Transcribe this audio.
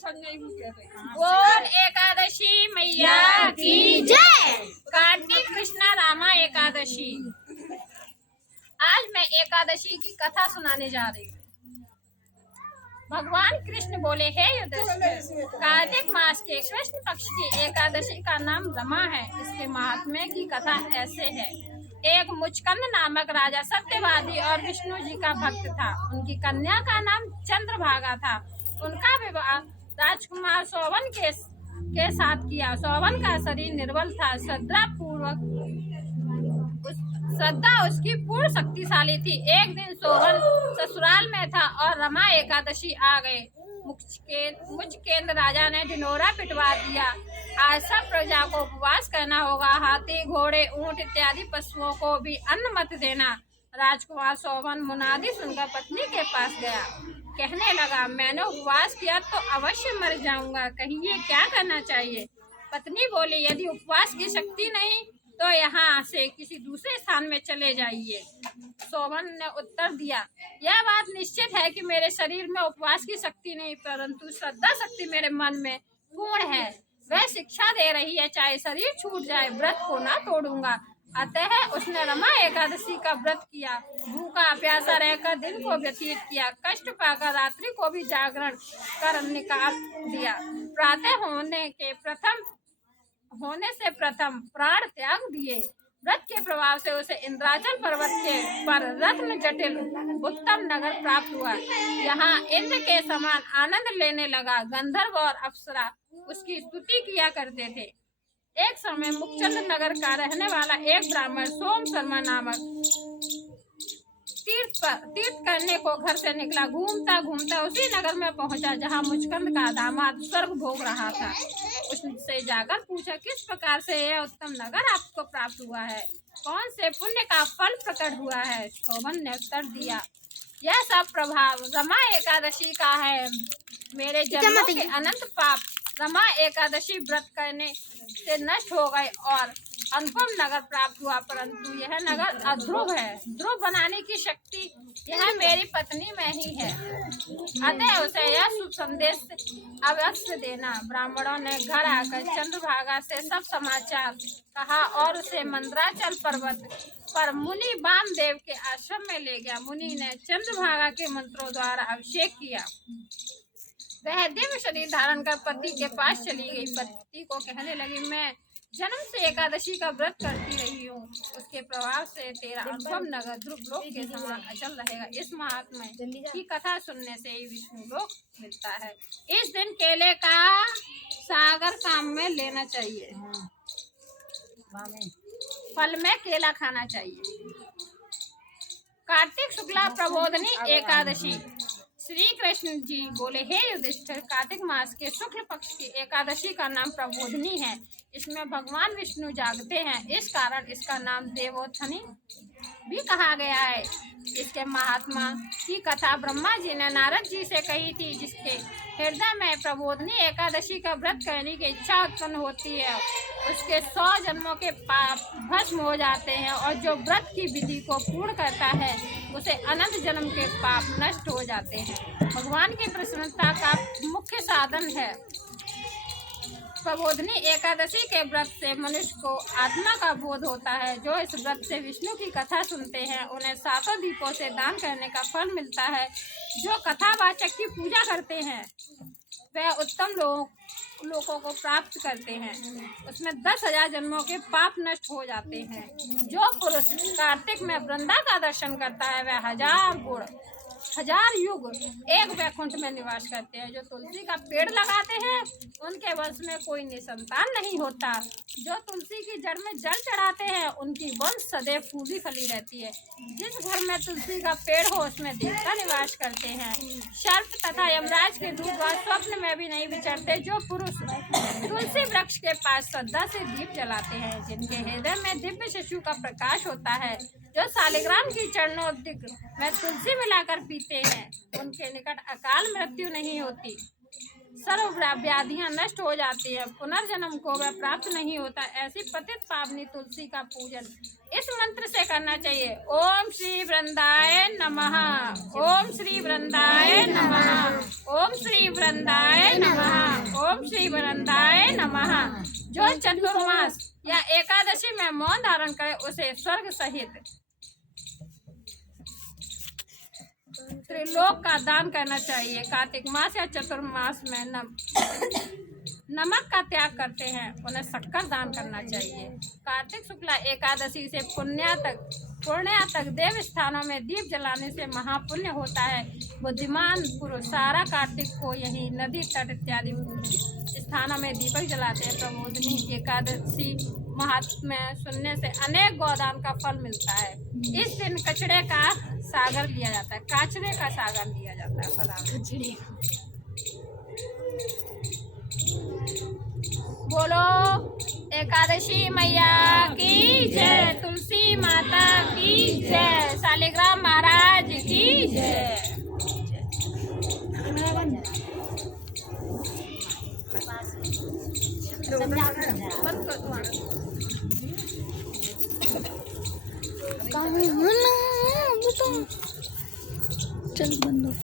बोल एकादशी मैया की जय। कार्तिक कृष्णा रामा एकादशी। आज मैं एकादशी की कथा सुनाने जा रही हूँ। भगवान कृष्ण बोले, हे युधिष्ठिर, कार्तिक मास के कृष्ण पक्ष की एकादशी का नाम रमा है। इसके महात्म्य की कथा ऐसे है। एक मुचकंद नामक राजा सत्यवादी और विष्णु जी का भक्त था। उनकी कन्या का नाम चंद्रभागा था। उनका विवाह राजकुमार सौवन के साथ किया। सौवन का शरीर निर्बल था। श्रद्धा उसकी पूर्ण शक्तिशाली थी। एक दिन सौवन ससुराल में था और रमा एकादशी आ गए। मुचकेंद्र राजा ने ढिंढोरा पिटवा दिया। आज सब प्रजा को उपवास करना होगा। हाथी, घोड़े, ऊंट इत्यादि पशुओं को भी अन्न मत देना। राजकुमार सौवन मुनादी सुनकर पत्नी के पास गया। कहने लगा, मैंने उपवास किया तो अवश्य मर जाऊंगा। कहिए क्या करना चाहिए? पत्नी बोली, यदि उपवास की शक्ति नहीं तो यहाँ से किसी दूसरे स्थान में चले जाइए। सौवन ने उत्तर दिया, यह बात निश्चित है कि मेरे शरीर में उपवास की शक्ति नहीं, परंतु श्रद्धा शक्ति मेरे मन में पूर्ण है। वह शिक्षा दे रही है, चाहे शरीर छूट जाए, व्रत को ना तोड़ूंगा। अतः उसने रमा एकादशी का व्रत किया। भूखा प्यासा रहकर दिन को व्यतीत किया। कष्ट पाकर रात्रि को भी जागरण कर निकाल दिया। प्रातः होने से प्रथम प्राण त्याग दिए। व्रत के प्रभाव से उसे इंद्राचल पर्वत के पर रत्न जटिल उत्तम नगर प्राप्त हुआ। यहाँ इंद्र के समान आनंद लेने लगा। गंधर्व और अप्सरा उसकी स्तुति किया करते थे। एक समय मुक्चंद नगर का रहने वाला एक ब्राह्मण सोम शर्मा नामक तीर्थ करने को घर से निकला। घूमता घूमता उसी नगर में पहुंचा जहां मुचकंद का दामाद स्वर्ग भोग रहा था। उससे जाकर पूछा, किस प्रकार से यह उत्तम नगर आपको प्राप्त हुआ है? कौन से पुण्य का फल प्रकट हुआ है? शोभन ने उत्तर दिया, यह सब प्रभाव रमा एकादशी का है। मेरे जन्मों के अनंत पाप रमा एकादशी व्रत करने से नष्ट हो गए और अनुपम नगर प्राप्त हुआ। परंतु यह नगर अध्रुव है। ध्रुव बनाने की शक्ति यह मेरी पत्नी में ही है। अतः उसे यह शुभ संदेश अवश्य देना। ब्राह्मणों ने घर आकर चंद्रभागा से सब समाचार कहा और उसे मंदराचल पर्वत पर मुनि वामदेव के आश्रम में ले गया। मुनि ने चंद्रभागा के मंत्रों द्वारा अभिषेक किया। वह दिव्य शरीर धारण कर पति के पास चली गई। पति को कहने लगी, मैं जन्म से एकादशी का व्रत करती रही हूँ। उसके प्रभाव से तेरा अनुपम नगर ध्रुव लोक के समान अचल रहेगा। इस महात्म्य की कथा सुनने से ही विष्णु लोक मिलता है। इस दिन केले का सागर काम में लेना चाहिए। फल में केला खाना चाहिए। कार्तिक शुक्ला प्रबोधनी एकादशी। श्री कृष्ण जी बोले, हे युधिष्ठिर, कार्तिक मास के शुक्ल पक्ष की एकादशी का नाम प्रबोधनी है। इसमें भगवान विष्णु जागते हैं। इस कारण इसका नाम देवोत्थनी भी कहा गया है। इसके महात्मा की कथा ब्रह्मा जी ने नारद जी से कही थी। जिसके हृदय में प्रबोधनी एकादशी का व्रत करने की इच्छा उत्पन्न होती है, उसके 100 जन्मों के पाप भस्म हो जाते हैं और जो व्रत की विधि को पूर्ण करता है उसे अनंत जन्म के पाप नष्ट हो जाते हैं। भगवान की प्रसन्नता का मुख्य साधन है। प्रबोधनी एकादशी के व्रत से मनुष्य को आत्मा का बोध होता है। जो इस व्रत से विष्णु की कथा सुनते हैं उन्हें 7 दीपों से दान करने का फल मिलता है। जो कथावाचक की पूजा करते हैं वह उत्तम लोगों को प्राप्त करते हैं। उसमें 10,000 जन्मों के पाप नष्ट हो जाते हैं। जो पुरुष कार्तिक में वृंदा का दर्शन करता है वह 1000 युग एक वैकुंठ में निवास करते हैं। जो तुलसी का पेड़ लगाते हैं उनके वंश में कोई निसंतान नहीं होता। जो तुलसी की जड़ में जल चढ़ाते हैं उनकी वंश सदैव फूली फली रहती है। जिस घर में तुलसी का पेड़ हो उसमें देवता निवास करते हैं। सर्प तथा यमराज के दूत स्वप्न में भी नहीं विचरते। जो पुरुष तुलसी वृक्ष के पास श्रद्धा से दीप जलाते हैं, जिनके हृदय में दिव्य शिशु का प्रकाश होता है, जो शालिग्राम की चरणोदिक में तुलसी मिलाकर पीते हैं, उनके निकट अकाल मृत्यु नहीं होती। सर्व व्याधियां नष्ट हो जाती है। पुनर्जन्म को वह प्राप्त नहीं होता। ऐसी पतित पावनी तुलसी का पूजन इस मंत्र से करना चाहिए। ओम श्री वृंदाय नमः। ओम श्री वृंदाय नमः। ओम श्री वृंदाय नमः। ओम श्री वरंदाय नमः। जो चतुर्मास या एकादशी में मौन धारण करे उसे स्वर्ग सहित त्रिलोक का दान करना चाहिए। कार्तिक मास या चतुर्मास में नमक का त्याग करते हैं उन्हें शक्कर दान करना चाहिए। कार्तिक शुक्ला एकादशी से पूर्णिया तक देव स्थानों में दीप जलाने से महापुण्य होता है। बुद्धिमान पुरुष सारा कार्तिक को यही नदी तट इत्यादि स्थानों में दीपक जलाते हैं। प्रबोधिनी एकादशी महात्म्य सुनने से अनेक गोदान का फल मिलता है। इस दिन कचड़े का सागर लिया जाता है, काचड़े का सागर लिया जाता है। कचड़े बोलो एकादशी मैया की जय, तुलसी माता की जय, शालिग्राम महाराज की जय। चल बंद हो।